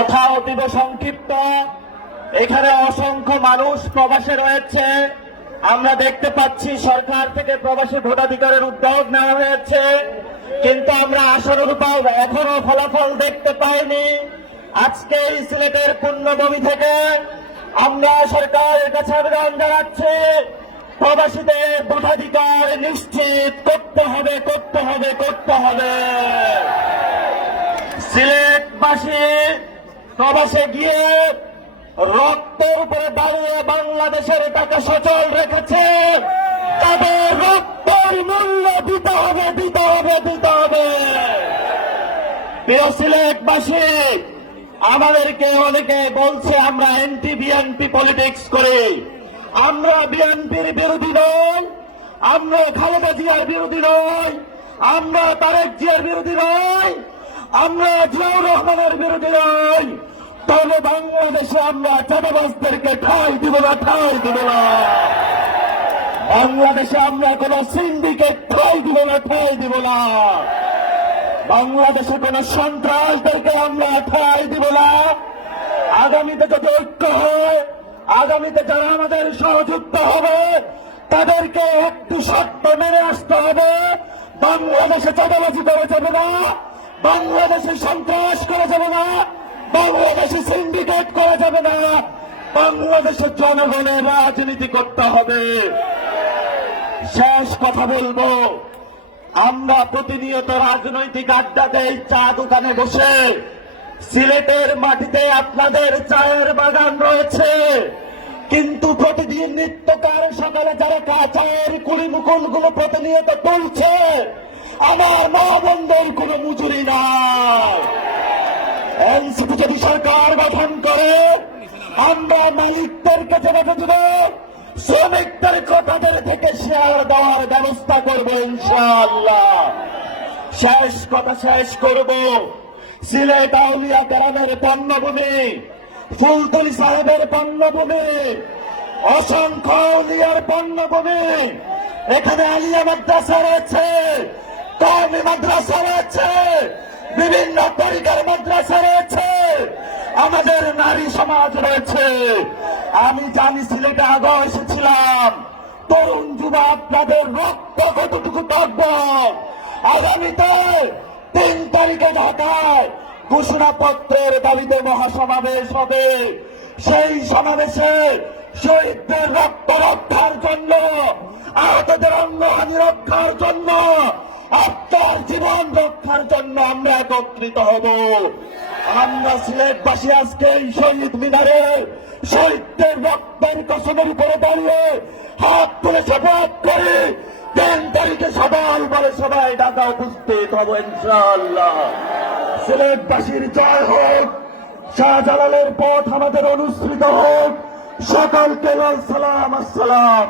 কথা অতীব সংক্ষিপ্ত। এখানে অসংখ্য মানুষ প্রবাসে রয়েছে। আমরা দেখতে পাচ্ছি সরকার থেকে প্রবাসী ভোটাধিকারের উদ্যোগ নেওয়া হয়েছে। কিন্তু আমরা আশানুরূপ এখনও ফলাফল দেখতে পাইনি। আজকে সিলেটের পূর্ণভূমি থেকে আমরা সরকারের কাছে আবেদন জানাচ্ছি, প্রবাসীদের ভোটাধিকার নিশ্চিত করতে হবে করতে হবে করতে হবে। সিলেটবাসী প্রবাসে গিয়ে রক্তের উপরে দাঁড়িয়ে বাংলাদেশের টাকা সচল রেখেছে। তাদের রক্তের মূল্য দিতে হবে দিতে হবে দিতে হবে। প্রিয় সিলেটবাসী, আমাদেরকে অনেকে বলছে আমরা এন্টি বিএনপি পলিটিক্স করি। আমরা বিএনপির বিরোধী নই, আমরা খালেদা জিয়ার বিরোধী নই, আমরা তারেক জিয়ার বিরোধী নই, আমরা জিয়াউর রহমানের বিরোধী নই। তবে বাংলাদেশে আমরা চাঁদাবাজদেরকে ঠাই দিব না, ঠাই দিব না। বাংলাদেশে আমরা কোন সিন্ডিকেট ঠাই দিব না, ঠাই দিব না। বাংলাদেশে কোন সন্ত্রাসদেরকে আমরা ঠাই দিব না। আগামীতে যদি ঐক্য হয়, আগামীতে যারা আমাদের সহযুক্ত হবে, তাদেরকে একটু সত্য মেনে আসতে হবে। বাংলাদেশে চাঁদাবাজি করা যাবে না, বাংলাদেশে সন্ত্রাস করা যাবে না। বাংলাদেশে সিন্ডিকেট করা যাবে না। বাংলাদেশের জনগণের রাজনীতি করতে হবে। শেষ কথা বলব। আমরা প্রতিনিয়ত রাজনৈতিক আড্ডা দেই চা দোকানে বসে সিলেটের মাটিতে আপনাদের চায়ের বাগান রয়েছে। কিন্তু প্রতিদিন নিত্যকার সকালে যারা চায়ের কুড়ি মুকুলগুলো প্রতিনিয়ত তুলছে, আমার মা বন্ধের কোনো মজুরি নাই। এনসিপি যদি সরকার গঠন করে, আমরা মালিকদের কাছে বেঁচে দেব, শ্রমিকদের তাদের থেকে শেয়ার দেওয়ার ব্যবস্থা করব ইনশাআল্লাহ। শেষ কথা শেষ করব। সিলেট আউলিয়া গ্রামের পণ্যভূমি ফুলতলি সাহেবের পণ্যভূমি অসংখ্য আউলিয়ার পণ্যভূমি এখানে আলিয়া মাদ্রাসা রয়েছে, কওমি মাদ্রাসা রয়েছে বিভিন্ন তরিকার মাদ্রাসা রয়েছে। আমাদের নারী সমাজ রয়েছে। আমি জানি সিলেটে আগে এসেছিলাম। তরুণ যুবা আপনাদের রক্ত কতটুকু থাকব আগামীতে তিন তারিখে ঢাকায় ঘোষণাপত্রের দাবিতে মহাসমাবেশ হবে। সেই সমাবেশে শহীদদের রক্ত রক্ষার জন্য, আহতদের অঙ্গহানি রক্ষার জন্য আপনার জীবন জন্য আমরা একত্রিত হব। আমরা সিলেটবাসী আজকে এই শহীদ মিনারে শহীদদের রক্তের কসমের উপরে দাঁড়িয়ে হাত তুলে শপথ করে। তিন তারিখে সবাই বলে সবাই ঢাকা উপস্থিত হব ইনশাআল্লাহ। সিলেটবাসীর জয় হোক, শাহজালালের পথ আমাদের অনুসৃত হোক। সকলকে সালাম, আসসালাম।